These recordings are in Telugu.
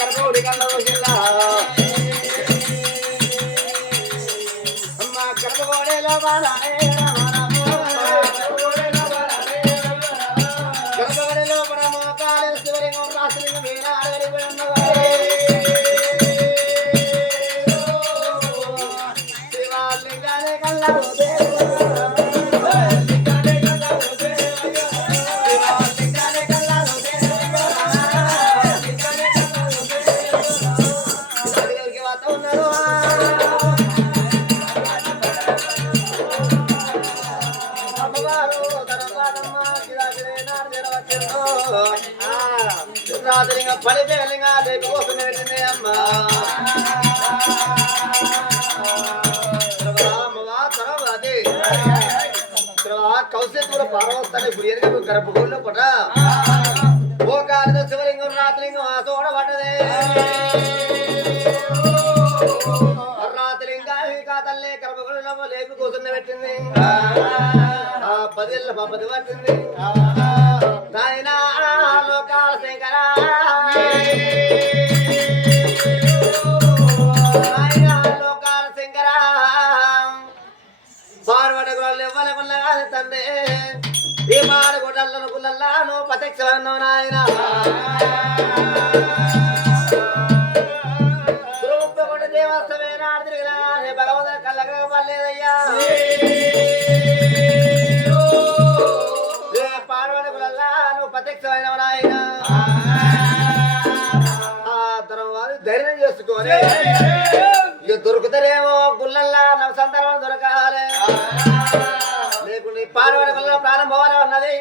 ഗർഭോടി കണ്ടോ? बबदवा చేసుకోవాలి ఇక దొరుకుతారేమో గుళ్ళల్లా నాకు సంతానం దొరకాలి. లేకుంటే పాడవాడి వల్ల ప్రాణం పోవాలి అన్నది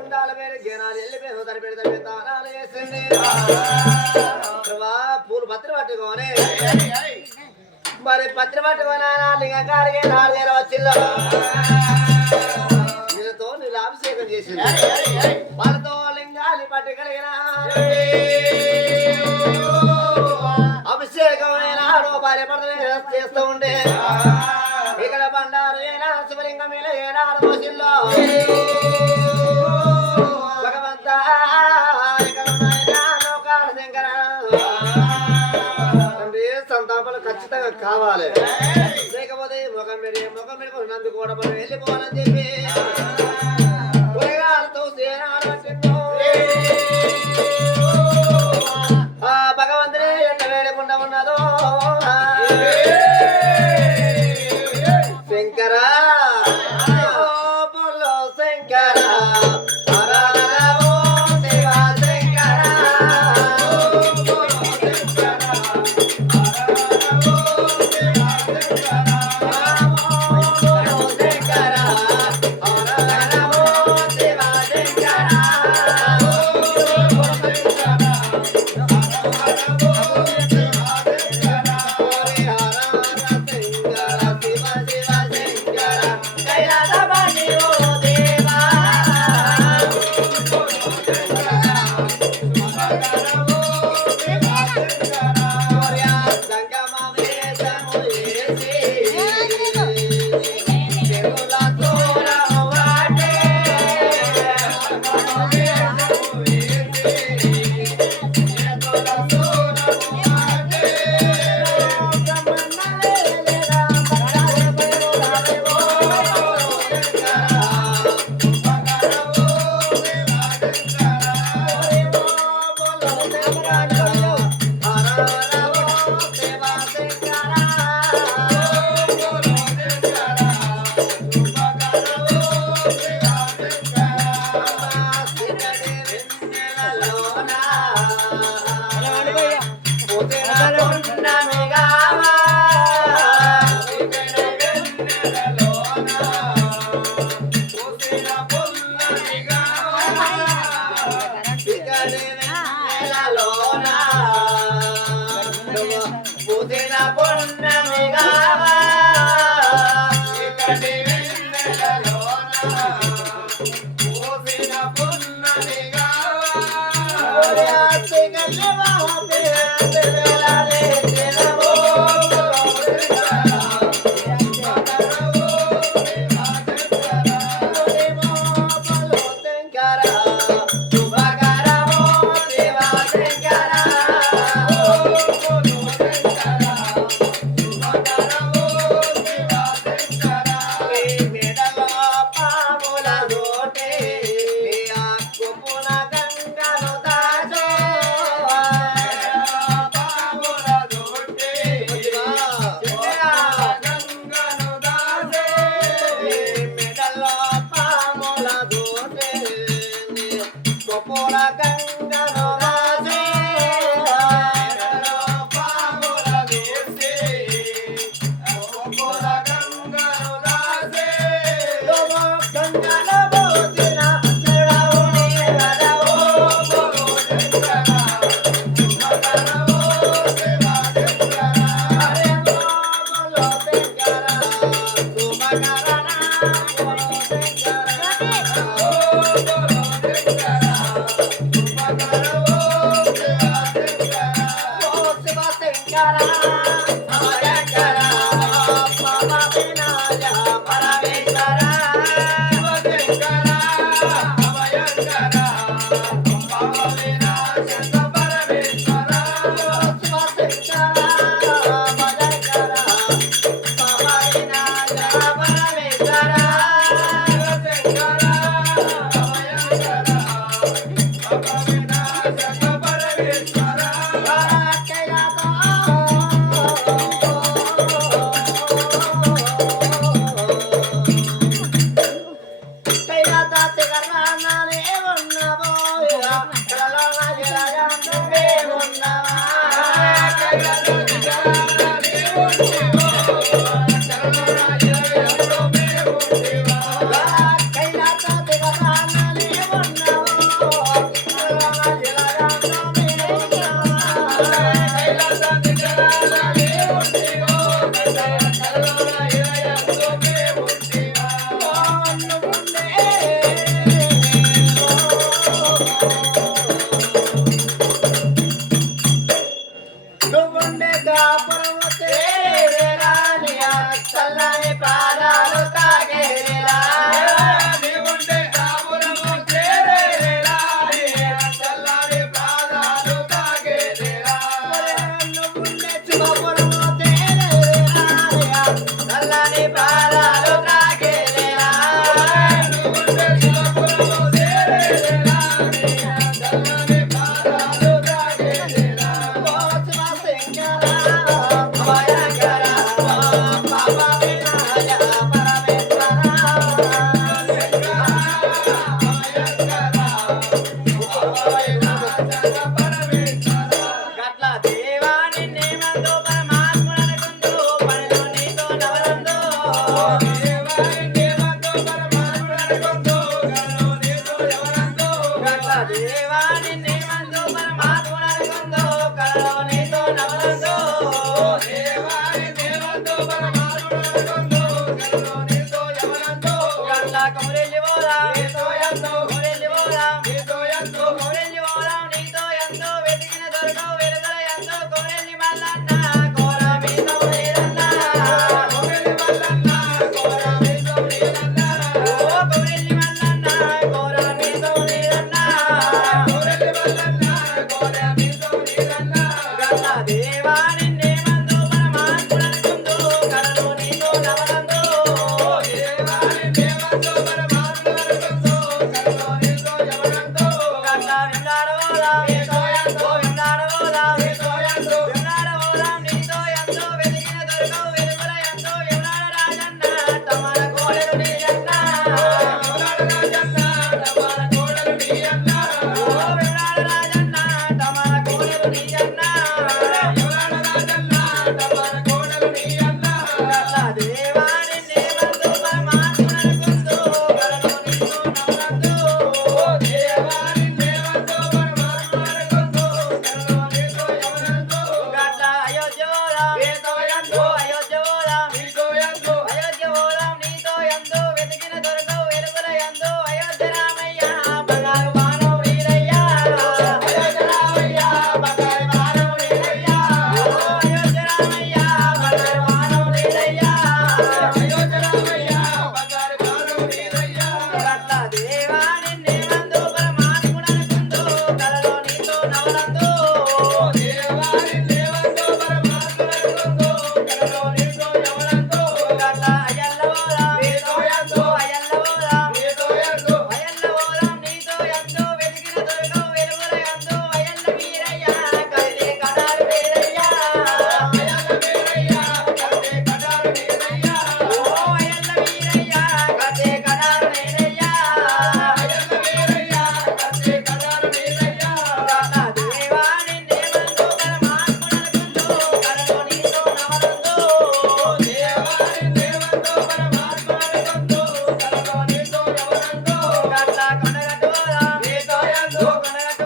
ఉండాలి మీరు జనాలు వెళ్ళిపోయి తరిపెడతా వేసింది. పత్రి పట్టుకోనాతో నీళ్ళు అభిషేకం చేసింది. వాళ్ళతో లింగాలి పట్టుకలిగిన అభిషేకమైన భార్య భర్తలు చేస్తూ ఉండే. ఇక్కడ బండారు ఏనాడు శివలింగం ఇలా ఏనాడు మనకు కావాలి. లేకపోతే మొఖం పెరిగే ముఖం పెట్టుకున్నందుకు కూడా మనం వెళ్ళిపోవాలని చెప్పి.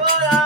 Hola.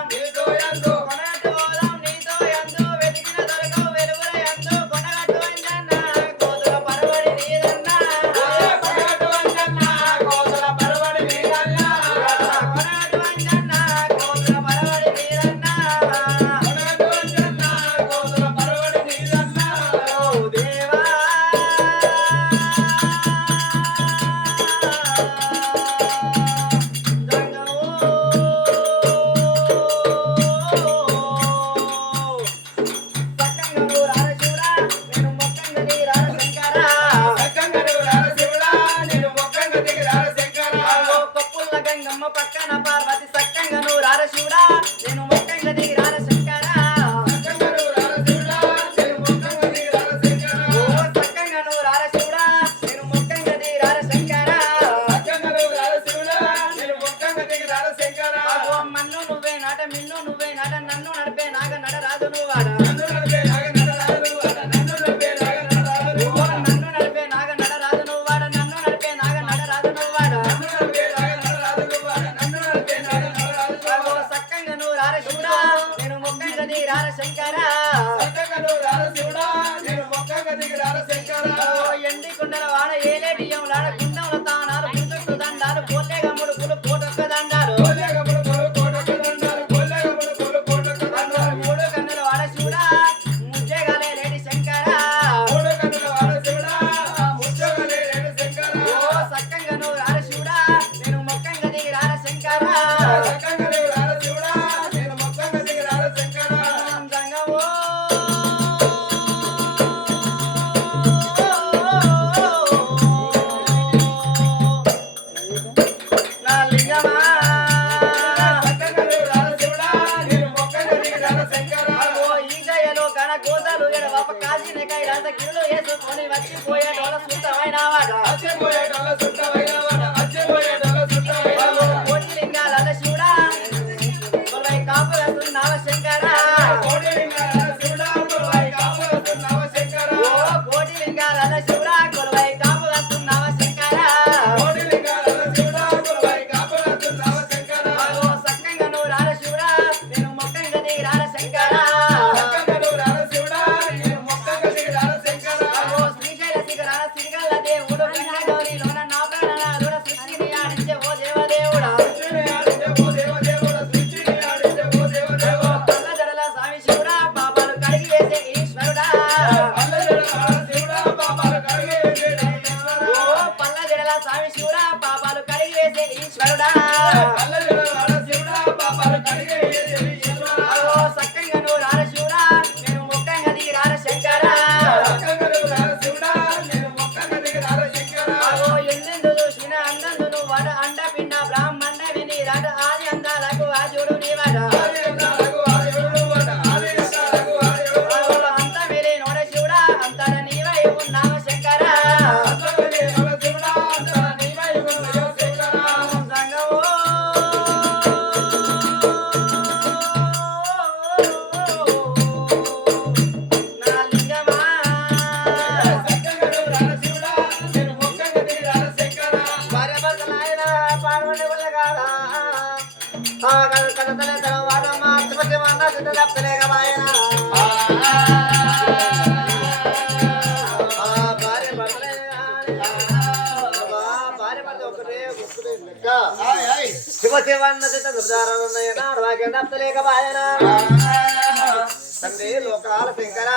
తండ్రి లోకాల శంకర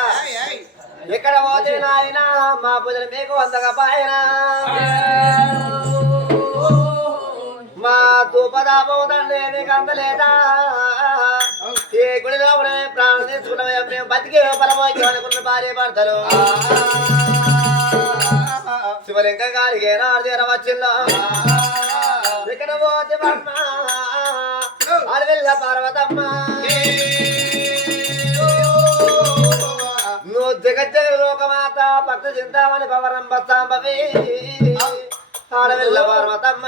ఎక్కడ పోతే నాయన మా పూజలు మీకు అందగా పాయన మా తూపదాపోదండి నీకు అందలేదా ఏ గుడిలో కూడా ప్రాణం తీసుకున్నామే బతికే పరమోకి అనుకున్న భార్య భర్తలు శివలింగ గారికి ఏనాడు తీరవచ్చిందో ఇక్కడ పోతే బొమ్మ అడవిల్ల పర్వతమ్మ నువ్వు జగజ్జగ లోకమాత భక్త చింతామణి పవరంబ సాంబవి అడవిల్ల పర్వతమ్మ.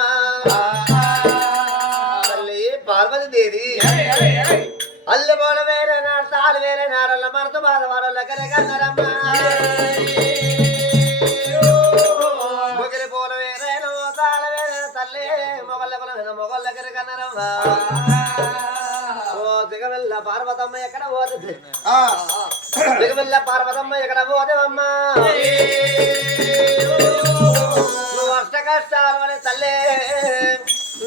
తల్లి పార్వతి దేవి. అల్లు బోల వేరే నాడు తాడు వేరే నాడల్ల మనసు బాధ వాడల్ల కరగన్నరమ్మ దిగవెల్ల పార్వతమ్మ ఎక్కడ పోతుంది దిగవెల్ల పార్వతమ్మ ఎక్కడ పోదేవమ్మా నువ్వు అష్ట కష్టాలు అనే తల్లే.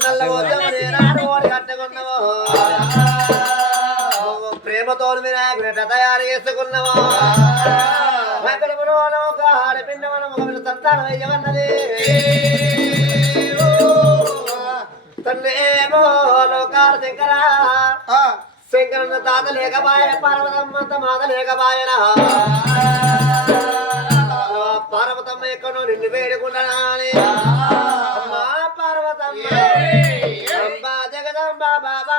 నల్ల పోతే కట్టుకున్నావు. ప్రేమతో వినాయకుడిట తయారు చేసుకున్నావా. అక్కడ మనం ఒక ఆడపిల్ల మనం ఒక సంతానం అయ్యవన్నది తన్నేమో లోకాల శంకర శంకరన్న తాత లేకపాయ పర్వతమ్మంత మాత లేకపాయన పర్వతమ్మ ఎక్కడో నిన్ను వేడుకుంటానే అమ్మా పర్వతమ్మ జగదంబా బాబా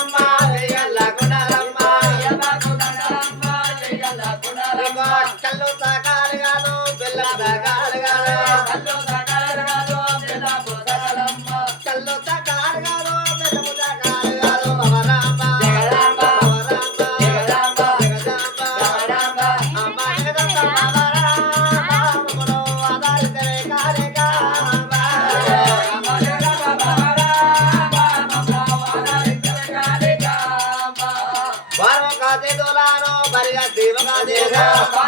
야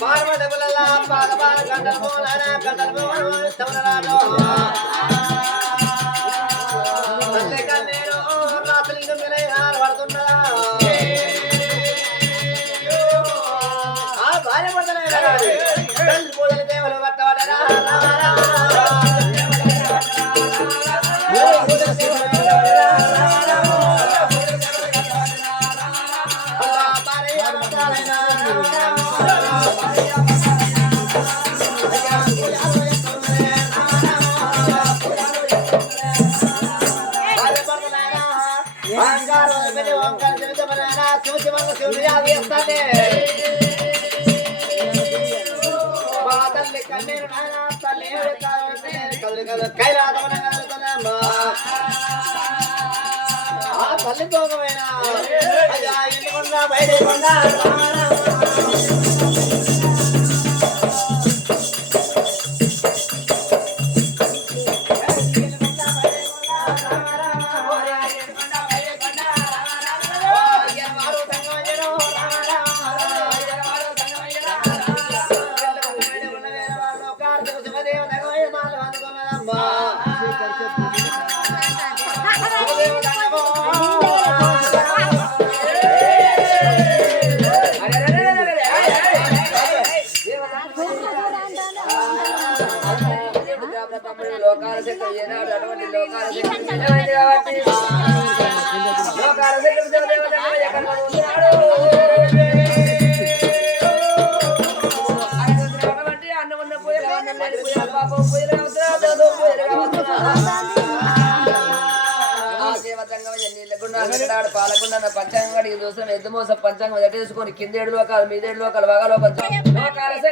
పార్వతకులలా పాద పాద గంటల పోలన గంటల పోలన తమరాలో తల్లి తోకమైనా అయ్యా ఇంటికొండా బయట కొండా పాలకుండా పంచాంగడికి చూసిన ఎద్దు మోసం పంచాంగం ఎట్టేసుకొని కిందేడు లోకాలు మీదేడు లోకాలు వగలో పంచాంగం